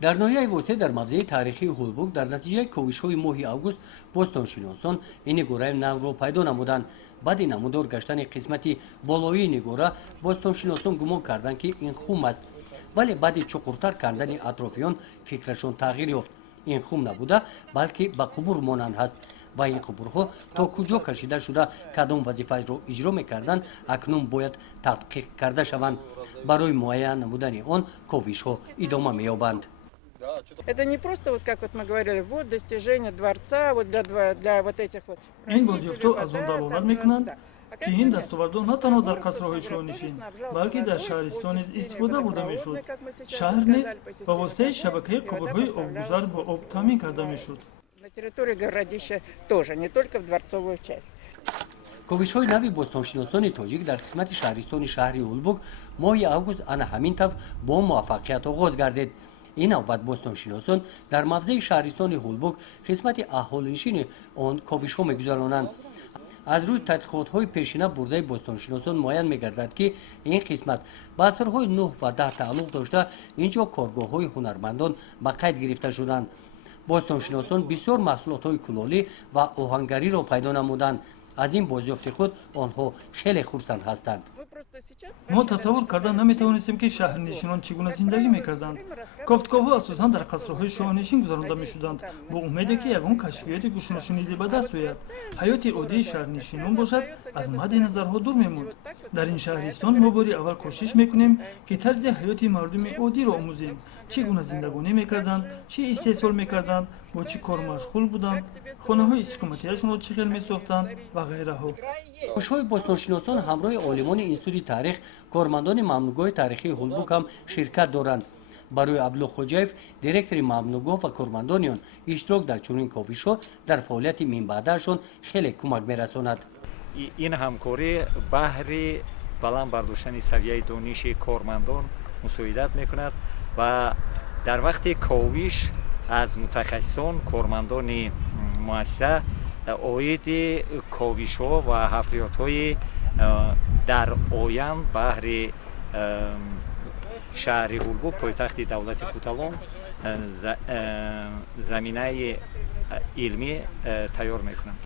در ناحیه وسطی در مبزه تاریخی هولبوک در نتیجه کوشش‌های ماه آگوست بوستانشناسان این نگاره نو را پیدا نمودند. بعد نمودار گشتن قسمتی بالایی نگاره بوستانشناسان گمان کردند که این خم است، ولی بعد چقورتر کردن اطرافیان فکرشون تغییر یافت. این خم نبوده بلکه به قبور مانند است و این قبورها تا کجا کشیده شده کدام وظیفه را اجرا میکردند اکنون باید تحقیق کرده شوند. برای معاینه نمودن آن کوشش‌ها ادامه می‌یابند. Это не просто, вот как вот мы говорили, вот достижение дворца, вот для вот этих вот... این بازیافت‌ها از آن دلالت می‌کنند که این دستاوردها نه تنها در قصرهای شاهنشین بلکه در شهرستان نیز استفاده برده میشد. شهر نیز به واسطه شبکه قبورهای آبگذر با آب تامین کرده میشد. На территории городища тоже, не только в дворцовую часть. کوشش‌های نوی بوستانشناسان تاجیک در قسمت شهرستان شهری هولبوک ماه آگوست آن همین طور با موفقیت آغاز گردید. این نوبت بوستانشناسان در مبزه شهرستان هولبوک قسمت اهالینشین آن کوشش‌ها می‌گذرانند. از روی تحقیقات‌های پیشینه برده بوستانشناسان معین می‌گردد که این قسمت به عصرهای 9 و 10 تعلق داشته اینجا کارگاه‌های هنرمندان به قید گرفته شدند. بوستانشناسان بسیار محصولات‌های کلالی و آهنگری را پیدا نمودند. از این بازیافت خود آنها خیلی خرسند هستند. ما تصور کردن نمیتوانستیم که شهرنشینان چگونه زندگی میکردند. گفتگوها اساساً در قصرهای شاهنشین گذرانده میشدند با امیدی که یگان کشفیات گوشنشینیده به دست آید. حیات عادی شهرنشینان باشد از مد نظرها دور میموند. در این شهرستان ما باری اول کوشش میکنیم که طرز حیات مردم عادی را آموزیم. چگونه زندگانی میکردند، چه استحصال میکردند، با چه کار مشغول بودند، خانه‌های استقامتیشان را چگونه میساختند و غیره ها. کوشش‌های بوستانشناسان همراه عالمان انستیتوت تاریخ، کارمندان ممنوعگاه تاریخی هولبوک هم شرکت دارند. برای عبدالله خوجایف، دیرکتور ممنوعگاه و کارمندان آن اشتراک در چنین کوشش‌ها در فعالیت من بعدشان خیلی کمک می‌رساند. این همکاری بهر بلند برداشتن سویه دانش کارمندان مساعدت می‌کند و در وقت کوشش از متخصصان کارمندان مؤسسه عاید کوشش‌ها و حفریات‌های در آینده بهر شهر هولبوک پایتخت دولت کاتالان زمینه علمی تیار می‌کنند.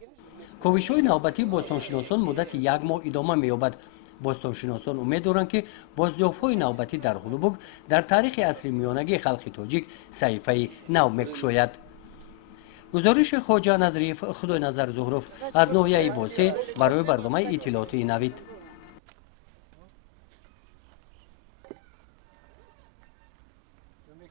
کوشش‌های نوبتی بوستانشناسان مدت یک ماه ادامه می‌یابد. بوستانشناسان امید دارند که بازیافت‌های نوبتی در هولبوک در تاریخ عصر میانگی خلق تاجیک صحیفه نو می‌گشاید. گزارش خواجه نظریف خدای نظر زهرف از ناحیه بوسه برای برنامه اطلاعاتی نوید.